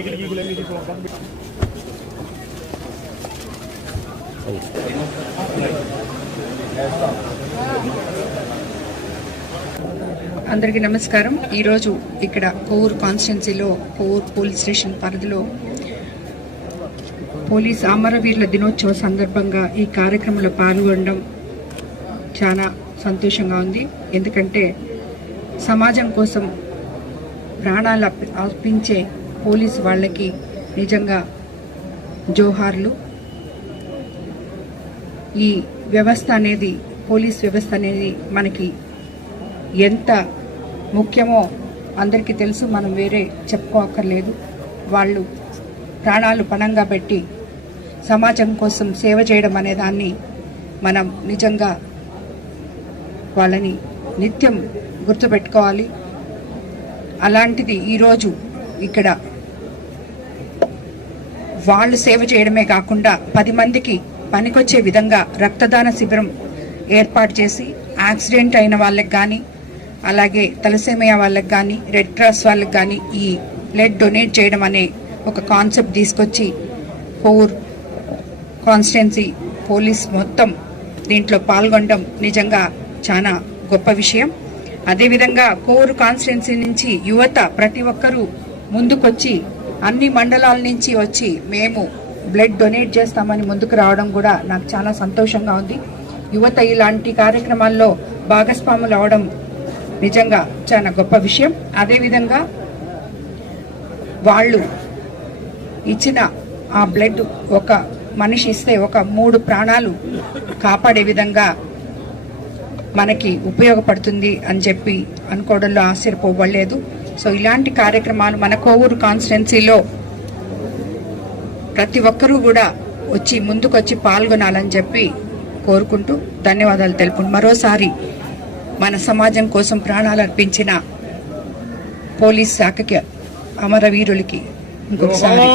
అందరికీ నమస్కారం. ఈరోజు ఇక్కడ కోవూరు కాన్స్టిట్యున్సీలో కోవూరు పోలీస్ స్టేషన్ పరిధిలో పోలీస్ అమరవీరుల దినోత్సవ సందర్భంగా ఈ కార్యక్రమంలో పాల్గొనడం చాలా సంతోషంగా ఉంది. ఎందుకంటే సమాజం కోసం ప్రాణాలు అర్పించే పోలీస్ వాళ్ళకి నిజంగా జోహార్లు. ఈ వ్యవస్థ అనేది పోలీస్ వ్యవస్థ అనేది మనకి ఎంత ముఖ్యమో అందరికీ తెలుసు మనం వేరే చెప్పుకోక్కర్లేదు. వాళ్ళు ప్రాణాలు పణంగా పెట్టి సమాజం కోసం సేవ చేయడం అనే దాన్ని మనం నిజంగా వాళ్ళని నిత్యం గుర్తుపెట్టుకోవాలి. అలాంటిది ఈరోజు ఇక్కడ వాళ్ళు సేవ చేయడమే కాకుండా పది మందికి పనికొచ్చే విధంగా రక్తదాన శిబిరం ఏర్పాటు చేసి యాక్సిడెంట్ అయిన వాళ్ళకి కానీ అలాగే తలసేమియా వాళ్ళకి కానీ రెడ్ క్రాస్ వాళ్ళకి కానీ ఈ బ్లడ్ డొనేట్ చేయడం అనే ఒక కాన్సెప్ట్ తీసుకొచ్చి కోర్ కాన్స్టిట్యున్సీ పోలీస్ మొత్తం దీంట్లో పాల్గొనడం నిజంగా చాలా గొప్ప విషయం. అదేవిధంగా కోర్ కాన్స్టిట్యున్సీ నుంచి యువత ప్రతి ఒక్కరూ ముందుకొచ్చి అన్ని మండలాల నుంచి వచ్చి మేము బ్లడ్ డొనేట్ చేస్తామని ముందుకు రావడం కూడా నాకు చాలా సంతోషంగా ఉంది. యువత ఇలాంటి కార్యక్రమాల్లో భాగస్వాములు అవడం నిజంగా చాలా గొప్ప విషయం. అదేవిధంగా వాళ్ళు ఇచ్చిన ఆ బ్లడ్ ఒక మనిషి ఇస్తే ఒక మూడు ప్రాణాలు కాపాడే విధంగా మనకి ఉపయోగపడుతుంది అని చెప్పి అనుకోవడంలో ఆశ్చర్యపోవలేదు. సో ఇలాంటి కార్యక్రమాలు మన కోవూరు కాన్స్టిట్యున్సీలో ప్రతి ఒక్కరూ కూడా వచ్చి ముందుకొచ్చి పాల్గొనాలని చెప్పి కోరుకుంటూ ధన్యవాదాలు తెలుపు మరోసారి మన సమాజం కోసం ప్రాణాలు అర్పించిన పోలీస్ శాఖకి అమరవీరులకి ఇంకొకసారి